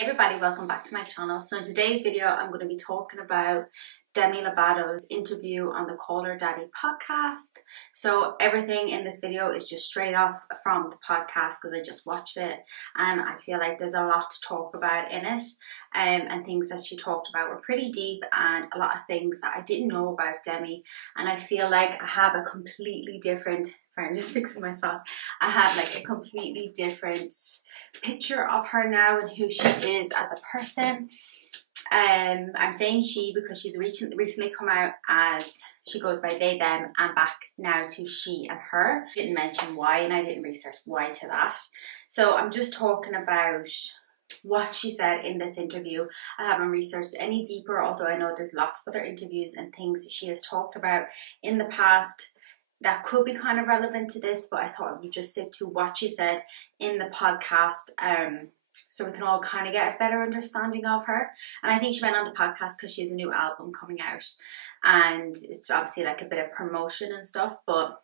Hey everybody, welcome back to my channel. So in today's video I'm going to be talking about Demi Lovato's interview on the Call Her Daddy podcast. So everything in this video is just straight off from the podcast because I just watched it and I feel like there's a lot to talk about in it, and things that she talked about were pretty deep and a lot of things that I didn't know about Demi, and I feel like I have a completely different, sorry I'm just fixing myself, I have like a completely different picture of her now and who she is as a person. I'm saying she because she's recently come out as, she goes by they, them, and back now to she and her. Didn't mention why, and I didn't research why to that. So I'm just talking about what she said in this interview. I haven't researched any deeper, although I know there's lots of other interviews and things she has talked about in the past that could be kind of relevant to this, but I thought I would just stick to what she said in the podcast, so we can all kind of get a better understanding of her. And I think she went on the podcast because she has a new album coming out, and it's obviously like a bit of promotion and stuff, but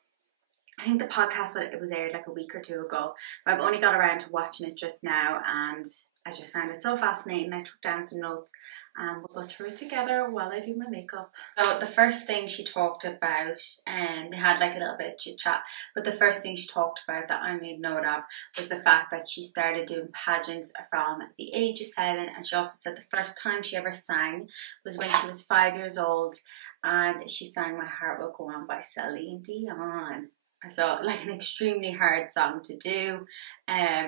I think the podcast, it was aired like a week or two ago, but I've only got around to watching it just now, and I just found it so fascinating. I took down some notes and we'll go through it together while I do my makeup. So the first thing she talked about, and they had like a little bit of chit chat, but the first thing she talked about that I made note of was the fact that she started doing pageants from the age of 7, and she also said the first time she ever sang was when she was 5 years old, and she sang My Heart Will Go On by Celine Dion. So like an extremely hard song to do.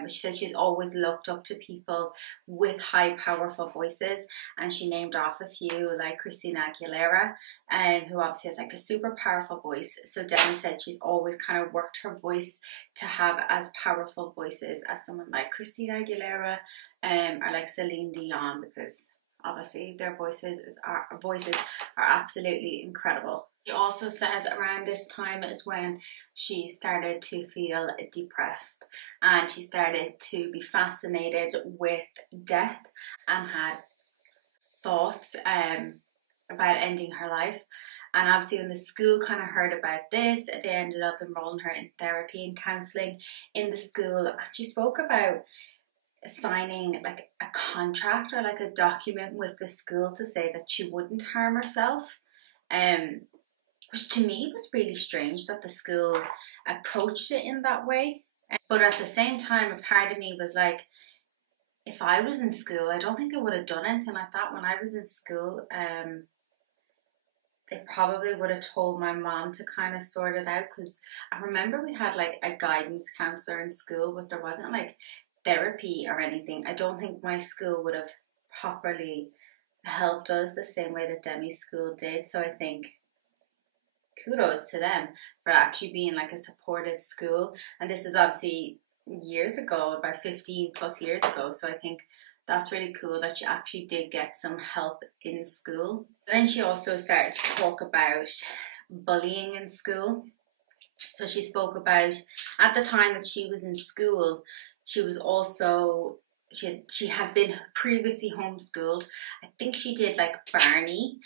She said she's always looked up to people with high powerful voices, and she named off a few like Christina Aguilera, who obviously has like a super powerful voice. So Demi said she's always kind of worked her voice to have as powerful voices as someone like Christina Aguilera or like Celine Dion, because obviously their voices are absolutely incredible. She also says around this time is when she started to feel depressed, and she started to be fascinated with death and had thoughts about ending her life. And obviously when the school kind of heard about this, they ended up enrolling her in therapy and counselling in the school, and she spoke about signing like a contract or like a document with the school to say that she wouldn't harm herself, which to me was really strange that the school approached it in that way. But at the same time, a part of me was like, if I was in school, I don't think they would have done anything like that. When I was in school, they probably would have told my mom to kind of sort it out, because I remember we had like a guidance counsellor in school, but there wasn't like therapy or anything. I don't think my school would have properly helped us the same way that Demi's school did. So I think kudos to them for actually being like a supportive school. And this is obviously years ago, about 15 plus years ago. So I think that's really cool that she actually did get some help in school. Then she also started to talk about bullying in school. So she spoke about, at the time that she was in school, she was also, she had been previously homeschooled. I think she did like Barney.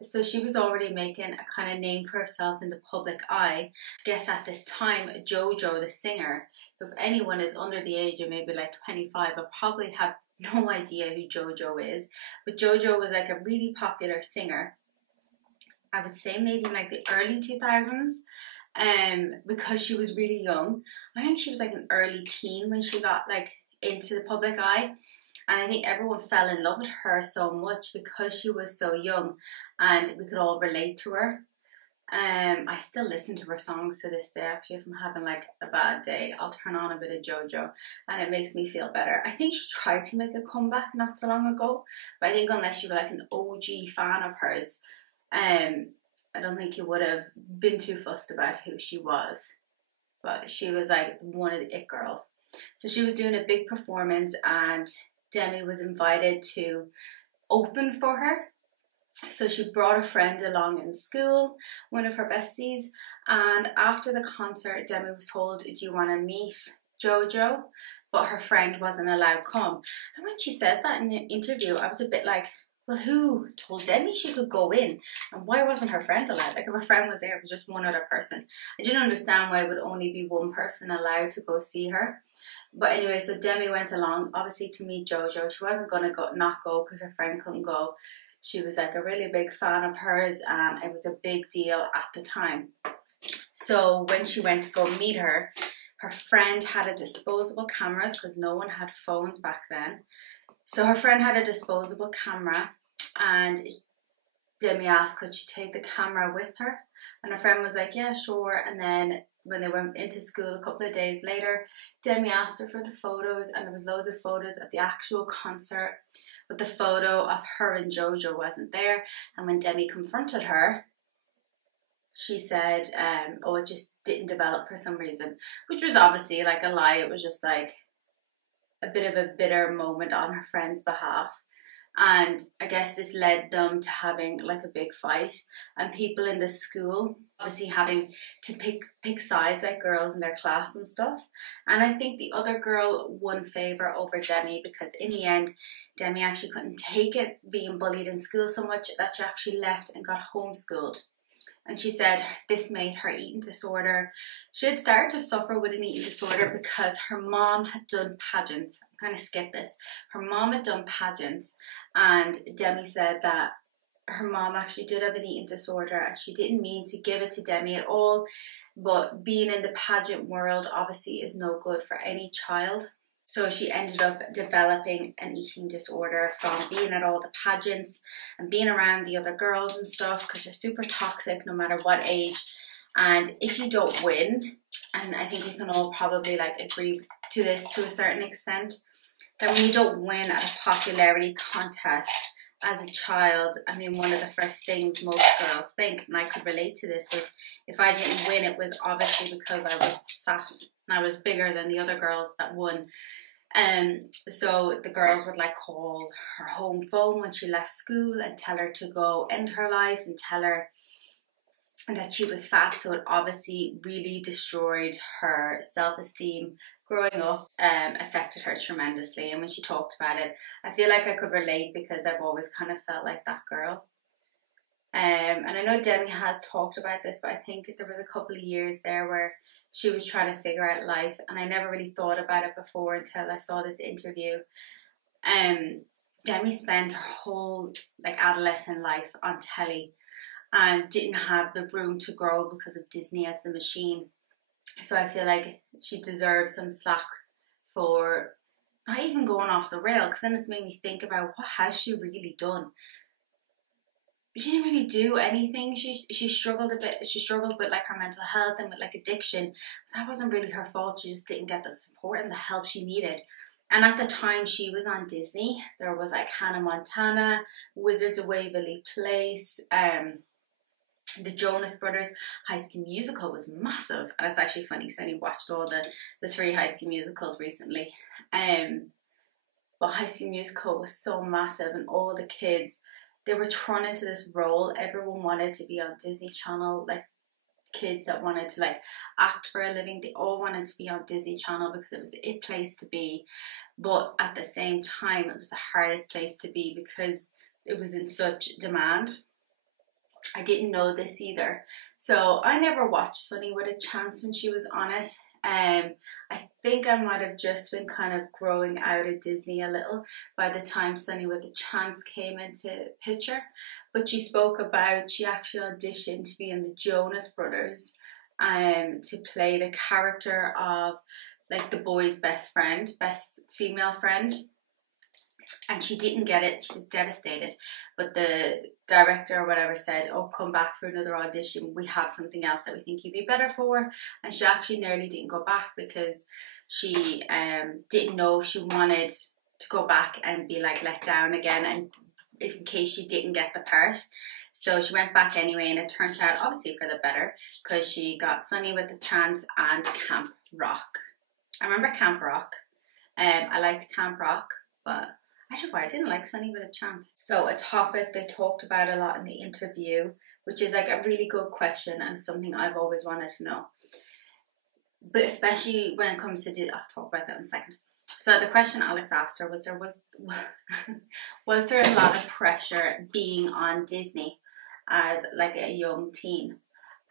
So she was already making a kind of name for herself in the public eye. I guess at this time, JoJo, the singer, if anyone is under the age of maybe like 25, will probably have no idea who JoJo is. But JoJo was like a really popular singer, I would say maybe in like the early 2000s. Because she was really young. I think she was like an early teen when she got like into the public eye, and I think everyone fell in love with her so much because she was so young and we could all relate to her. I still listen to her songs to this day. Actually, if I'm having like a bad day, I'll turn on a bit of JoJo and it makes me feel better. I think she tried to make a comeback not so long ago, but I think unless you were like an OG fan of hers, I don't think you would have been too fussed about who she was. But she was like one of the it girls. So she was doing a big performance and Demi was invited to open for her. So she brought a friend along in school, one of her besties. And after the concert, Demi was told, do you want to meet JoJo? But her friend wasn't allowed to come. And when she said that in the interview, I was a bit like, well, who told Demi she could go in? And why wasn't her friend allowed? Like, if her friend was there, it was just one other person. I didn't understand why it would only be one person allowed to go see her. But anyway, so Demi went along, obviously, to meet Jojo. She wasn't going to not go because her friend couldn't go. She was like a really big fan of hers, and it was a big deal at the time. So when she went to go meet her, her friend had a disposable cameras because no one had phones back then. So her friend had a disposable camera, and Demi asked could she take the camera with her, and her friend was like, yeah, sure. And then when they went into school a couple of days later, Demi asked her for the photos, and there was loads of photos of the actual concert, but the photo of her and Jojo wasn't there. And when Demi confronted her, she said, oh, it just didn't develop for some reason, which was obviously like a lie. It was just like a bit of a bitter moment on her friend's behalf. And I guess this led them to having like a big fight, and people in the school obviously having to pick sides, like girls in their class and stuff. And I think the other girl won favour over Demi, because in the end Demi actually couldn't take it being bullied in school so much that she actually left and got homeschooled. And she said this made her eating disorder. She had started to suffer with an eating disorder because her mom had done pageants. I'm going to skip this. Her mom had done pageants, and Demi said that her mom actually did have an eating disorder, and she didn't mean to give it to Demi at all. But being in the pageant world obviously is no good for any child. So she ended up developing an eating disorder from being at all the pageants and being around the other girls and stuff, because they're super toxic no matter what age. And if you don't win, and I think we can all probably like agree to this to a certain extent, that when you don't win at a popularity contest as a child, I mean, one of the first things most girls think, and I could relate to this, was if I didn't win, it was obviously because I was fat and I was bigger than the other girls that won. So the girls would like call her home phone when she left school and tell her to go end her life and tell her that she was fat. So it obviously really destroyed her self-esteem growing up, affected her tremendously. And when she talked about it, I feel like I could relate, because I've always kind of felt like that girl. And I know Demi has talked about this, but I think there was a couple of years there where she was trying to figure out life, and I never really thought about it before until I saw this interview. Demi spent her whole like adolescent life on telly and didn't have the room to grow because of Disney as the machine. So I feel like she deserves some slack for not even going off the rail, because then it's made me think about what has she really done. She didn't really do anything. She struggled a bit. She struggled with like her mental health and with like addiction. That wasn't really her fault. She just didn't get the support and the help she needed. And at the time she was on Disney, there was like Hannah Montana, Wizards of Waverly Place, the Jonas Brothers. High School Musical was massive, and it's actually funny, so I only watched all the 3 High School Musicals recently. But High School Musical was so massive, and all the kids, they were thrown into this role. Everyone wanted to be on Disney Channel, like kids that wanted to like act for a living, they all wanted to be on Disney Channel because it was the it place to be. But at the same time, it was the hardest place to be because it was in such demand. I didn't know this either. So I never watched Sunny with a Chance when she was on it. I think I might have just been kind of growing out of Disney a little by the time Sunny with a Chance came into picture. But she spoke about, she actually auditioned to be in the Jonas Brothers, to play the character of like the boy's best friend, best female friend. And she didn't get it. She was devastated. But the director or whatever said, oh, come back for another audition. We have something else that we think you'd be better for. And she actually nearly didn't go back because she didn't know she wanted to go back and be like let down again, and in case she didn't get the part. So she went back anyway, and it turned out obviously for the better because she got Sunny with a Chance and Camp Rock. I remember Camp Rock. I liked Camp Rock, but actually, I didn't like Sunny with a Chance. So a topic they talked about a lot in the interview, which is like a really good question and something I've always wanted to know. But especially when it comes to, I'll talk about that in a second. So the question Alex asked her was there a lot of pressure being on Disney as like a young teen?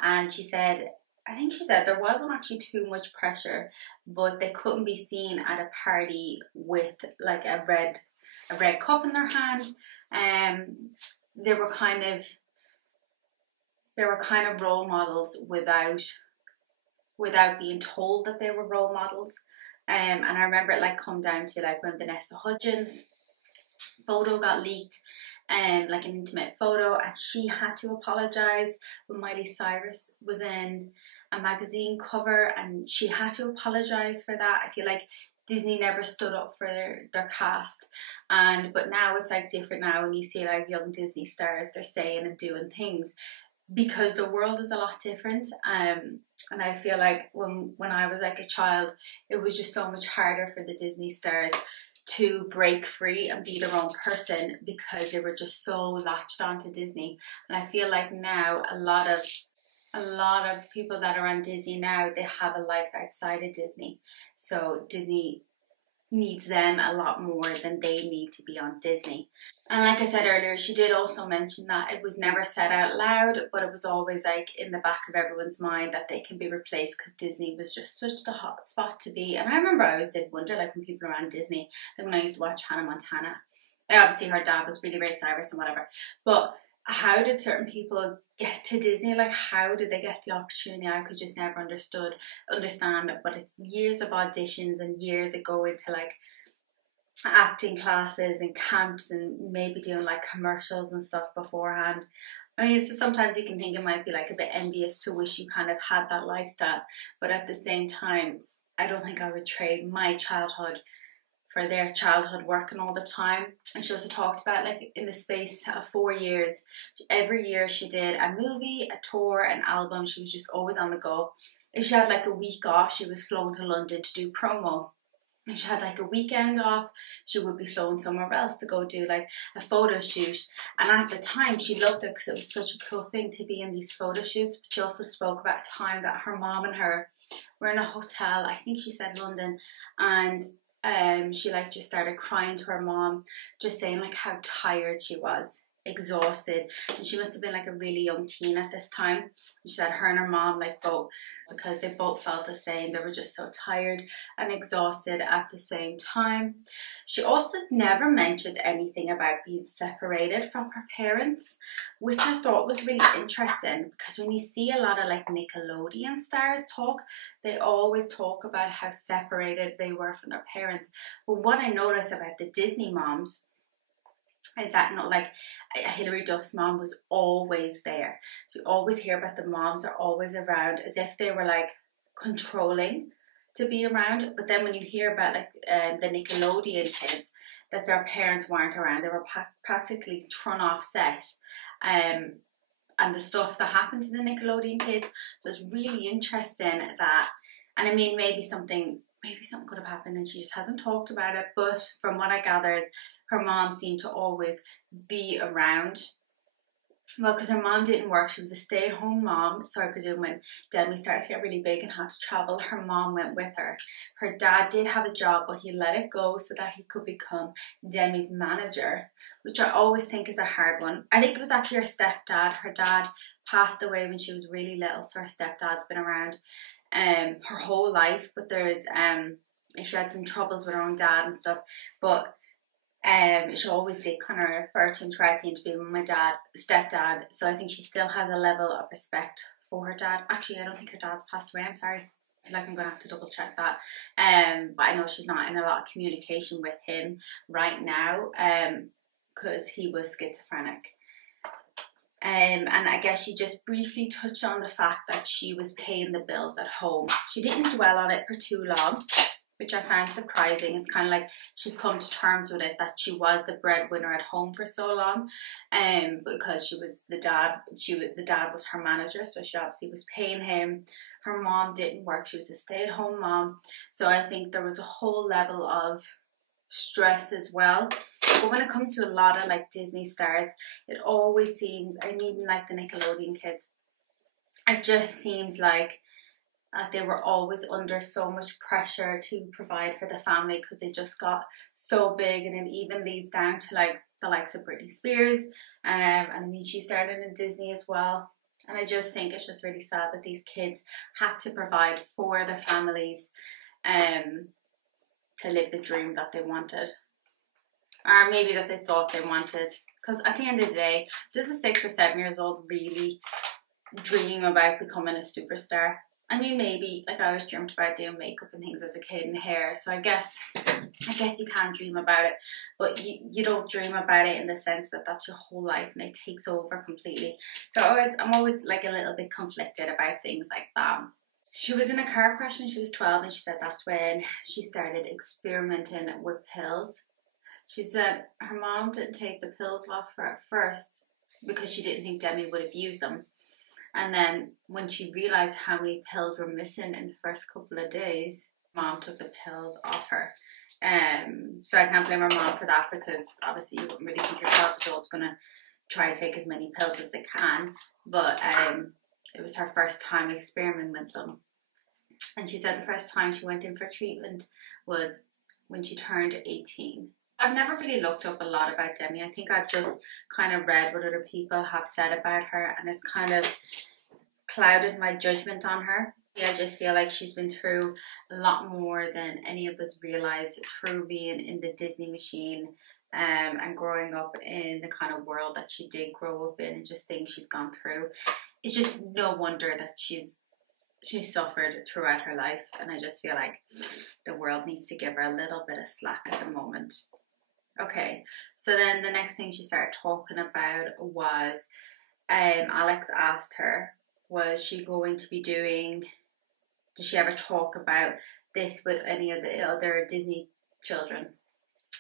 And she said I think she said there wasn't actually too much pressure, but they couldn't be seen at a party with like a red cup in their hand. They were kind of role models without being told that they were role models. And I remember it like come down to like when Vanessa Hudgens' photo got leaked, like an intimate photo, and she had to apologize when Miley Cyrus was in a magazine cover, and she had to apologize for that. I feel like Disney never stood up for their cast, but now it's like different now when you see like young Disney stars, they're saying and doing things because the world is a lot different. And I feel like when I was like a child, it was just so much harder for the Disney stars to break free and be their own person because they were just so latched onto Disney. And I feel like now a lot of people that are on Disney now, they have a life outside of Disney. So Disney needs them a lot more than they need to be on Disney. And like I said earlier, she did also mention that it was never said out loud, but it was always like in the back of everyone's mind that they can be replaced because Disney was just such the hot spot to be. And I remember I always did wonder, like when people around Disney, like when I used to watch Hannah Montana, obviously her dad was really Ray Cyrus and whatever, but how did certain people get to Disney? Like how did they get the opportunity? I could just never understand. But it's years of auditions and years of going to like acting classes and camps and maybe doing like commercials and stuff beforehand. I mean, so sometimes you can think it might be like a bit envious to wish you kind of had that lifestyle, but at the same time, I don't think I would trade my childhood for their childhood working all the time. And she also talked about like in the space of 4 years, every year she did a movie, a tour, an album. She was just always on the go. If she had like a week off, she was flown to London to do promo. And she had like a weekend off, she would be flown somewhere else to go do like a photo shoot. And at the time she loved it because it was such a cool thing to be in these photo shoots. But she also spoke about a time that her mom and her were in a hotel, I think she said London, and she like just started crying to her mom, just saying like how tired she was, exhausted. And she must have been like a really young teen at this time. She said her and her mom like both, because they both felt the same, they were just so tired and exhausted at the same time. She also never mentioned anything about being separated from her parents, which I thought was really interesting, because when you see a lot of like Nickelodeon stars talk, they always talk about how separated they were from their parents. But what I noticed about the Disney moms is that not like Hilary Duff's mom was always there. So you always hear about the moms are always around as if they were like controlling to be around. But then when you hear about like the Nickelodeon kids, that their parents weren't around, they were practically thrown off set. And the stuff that happened to the Nickelodeon kids. So it's really interesting that, and I mean maybe something could have happened and she just hasn't talked about it, but from what I gathered, her mom seemed to always be around. Well, because her mom didn't work, she was a stay-at-home mom, so I presume when Demi started to get really big and had to travel, her mom went with her. Her dad did have a job, but he let it go so that he could become Demi's manager, which I always think is a hard one. I think it was actually her stepdad. Her dad passed away when she was really little, so her stepdad's been around her whole life, but she had some troubles with her own dad and stuff, but she always did kind of refer to him throughout the interview with my stepdad, so I think she still has a level of respect for her dad. Actually, I don't think her dad's passed away, I'm sorry. I feel like I'm going to have to double check that. But I know she's not in a lot of communication with him right now, because he was schizophrenic. And I guess she just briefly touched on the fact that she was paying the bills at home. She didn't dwell on it for too long, which I found surprising. It's kind of like she's come to terms with it, that she was the breadwinner at home for so long, because the dad was her manager, so she obviously was paying him. Her mom didn't work, she was a stay-at-home mom, so I think there was a whole level of stress as well. But when it comes to a lot of like Disney stars, it always seems, and even like the Nickelodeon kids, it just seems like they were always under so much pressure to provide for the family because they just got so big. And it even leads down to like the likes of Britney Spears, and I mean she started in Disney as well. And I just think it's just really sad that these kids had to provide for their families to live the dream that they wanted. Or maybe that they thought they wanted. Because at the end of the day, does a 6 or 7 years old really dream about becoming a superstar? I mean, maybe, like, I always dreamt about doing makeup and things as a kid and hair, so I guess you can dream about it, but you don't dream about it in the sense that that's your whole life and it takes over completely. So I'm always like a little bit conflicted about things like that. She was in a car crash when she was 12, and she said that's when she started experimenting with pills. She said her mom didn't take the pills off her at first because she didn't think Demi would have used them. And then when she realised how many pills were missing in the first couple of days, mom took the pills off her. So I can't blame her mom for that, because obviously you wouldn't really think your 12-year-old's going to try to take as many pills as they can. But it was her first time experimenting with them. And she said the first time she went in for treatment was when she turned 18. I've never really looked up a lot about Demi. I think I've just kind of read what other people have said about her, and it's kind of clouded my judgment on her. Yeah, I just feel like she's been through a lot more than any of us realise through being in the Disney machine and growing up in the kind of world that she did grow up in, and just things she's gone through. It's just no wonder that she's suffered throughout her life, and I just feel like the world needs to give her a little bit of slack at the moment. Okay, so then the next thing she started talking about was Alex asked her, was she going to be doing, did she ever talk about this with any of the other Disney children,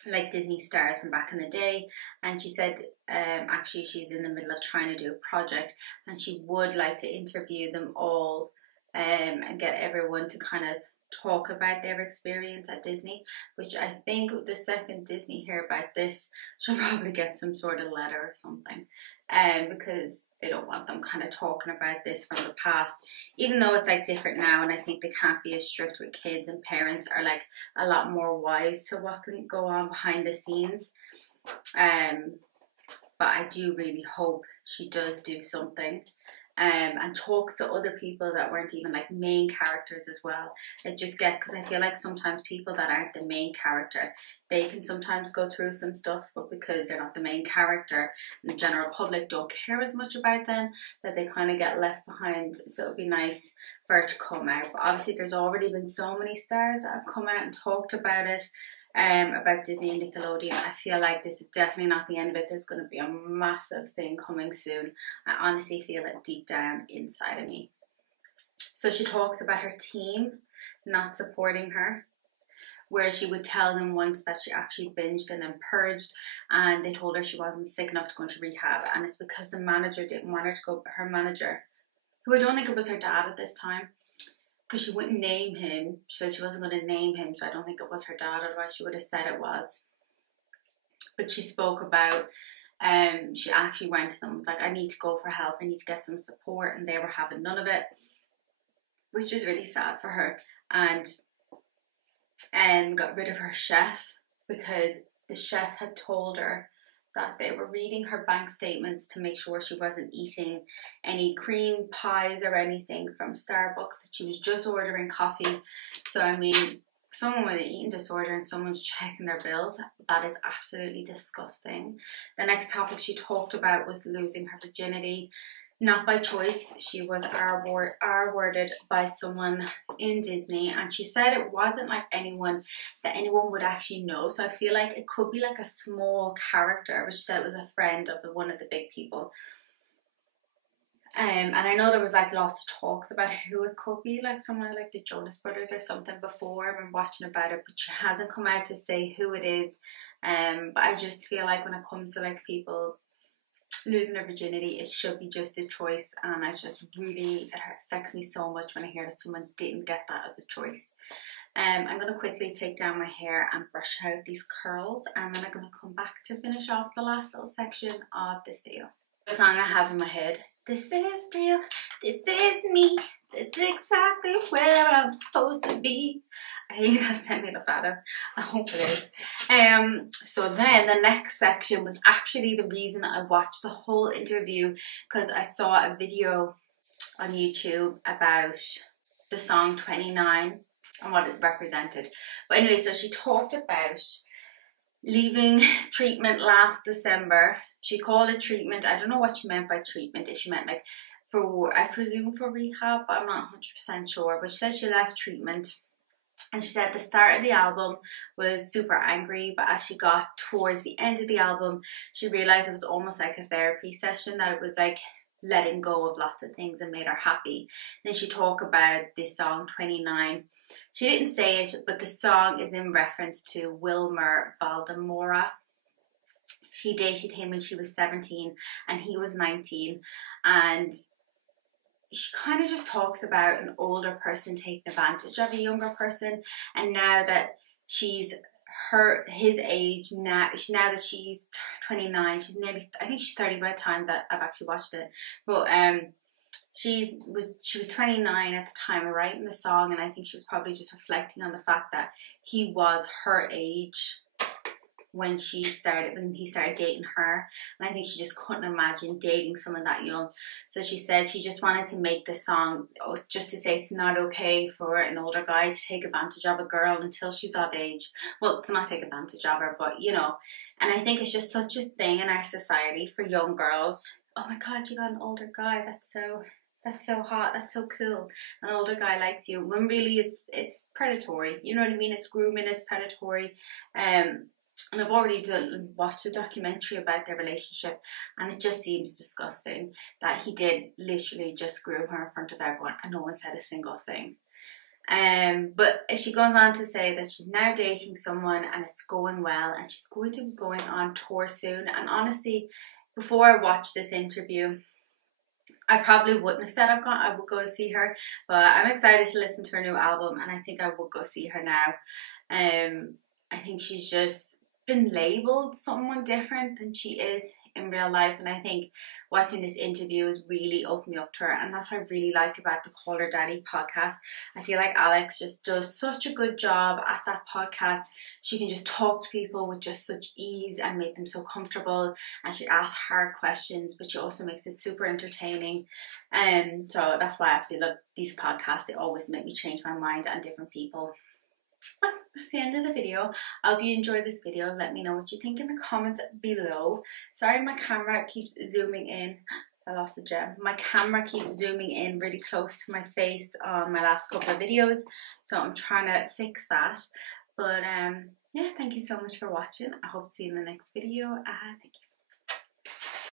like Disney stars from back in the day? And she said actually she's in the middle of trying to do a project, and she would like to interview them all and get everyone to kind of talk about their experience at Disney, which I think the second Disney hear about this, she'll probably get some sort of letter or something, because they don't want them kind of talking about this from the past, even though it's like different now, and I think they can't be as strict with kids, and parents are like a lot more wise to what can go on behind the scenes. But I do really hope she does do something. And talks to other people that weren't even like main characters as well. Because I feel like sometimes people that aren't the main character, they can sometimes go through some stuff, but because they're not the main character and the general public don't care as much about them, that they kind of get left behind. So it'd be nice for her to come out. But obviously there's already been so many stars that have come out and talked about it. About Disney and Nickelodeon. I feel like this is definitely not the end of it. There's going to be a massive thing coming soon. I honestly feel it deep down inside of me. So she talks about her team not supporting her, where she would tell them once that she actually binged and then purged, and they told her she wasn't sick enough to go into rehab, and it's because the manager didn't want her to go. Her manager, who I don't think it was her dad at this time, because she wouldn't name him. She said she wasn't going to name him, so I don't think it was her dad, otherwise she would have said it was. But she spoke about, she actually went to them, like, I need to go for help, I need to get some support, and they were having none of it, which is really sad for her. And got rid of her chef, because the chef had told her that they were reading her bank statements to make sure she wasn't eating any cream pies or anything from Starbucks, that she was just ordering coffee. So I mean, someone with an eating disorder and someone's checking their bills, that is absolutely disgusting. The next topic she talked about was losing her virginity. Not by choice. She was R-worded by someone in Disney, and she said it wasn't like anyone would actually know. So I feel like it could be like a small character, but she said it was a friend of one of the big people. And I know there was like lots of talks about who it could be, like someone like the Jonas Brothers or something before. I've been watching about it, but she hasn't come out to say who it is. But I just feel like when it comes to like people losing their virginity, it should be just a choice, and it affects me so much when I hear that someone didn't get that as a choice. I'm going to quickly take down my hair and brush out these curls, and then I'm going to come back to finish off the last little section of this video. The song I have in my head. This is real, this is me, this is exactly where I'm supposed to be. I think that's Demi Lovato. I hope it is. So then the next section was actually the reason I watched the whole interview, because I saw a video on YouTube about the song 29 and what it represented. But anyway, so she talked about leaving treatment last December. She called it treatment. I don't know what she meant by treatment, if she meant like for, I presume for rehab, but I'm not 100% sure. But she said she left treatment. And she said the start of the album was super angry, but as she got towards the end of the album, she realised it was almost like a therapy session, that it was like letting go of lots of things and made her happy. Then she talked about this song 29. She didn't say it, but the song is in reference to Wilmer Valdemora. She dated him when she was 17 and he was 19, and she kind of just talks about an older person taking advantage of a younger person, and now that she's his age, now that she's 29, she's nearly, I think she's 30 by the time that I've actually watched it, but she was 29 at the time of writing the song, and I think she was probably just reflecting on the fact that he was her age when he started dating her, and I think she just couldn't imagine dating someone that young. So she said she just wanted to make this song just to say it's not okay for an older guy to take advantage of a girl until she's of age. Well, to not take advantage of her, but you know. And I think it's just such a thing in our society for young girls. Oh my god, you got an older guy, that's so hot, that's so cool. An older guy likes you, when really it's predatory, you know what I mean? It's grooming, it's predatory. And I've already watched a documentary about their relationship, and it just seems disgusting that he did literally just groom her in front of everyone and no one said a single thing. But she goes on to say that she's now dating someone and it's going well, and she's going to be going on tour soon. And honestly, before I watched this interview, I probably wouldn't have said I would go see her, but I'm excited to listen to her new album, and I think I would go see her now. I think she's just been labelled someone different than she is in real life, and I think watching this interview has really opened me up to her, and that's what I really like about the Call Her Daddy podcast. I feel like Alex just does such a good job at that podcast. She can just talk to people with just such ease and make them so comfortable, and she asks hard questions, but she also makes it super entertaining. And so that's why I absolutely love these podcasts. They always make me change my mind on different people. Well, that's the end of the video. I hope you enjoyed this video. Let me know what you think in the comments below. Sorry, my camera keeps zooming in. I lost a gem. My camera keeps zooming in really close to my face on my last couple of videos, so I'm trying to fix that. But yeah, thank you so much for watching. I hope to see you in the next video. Thank you.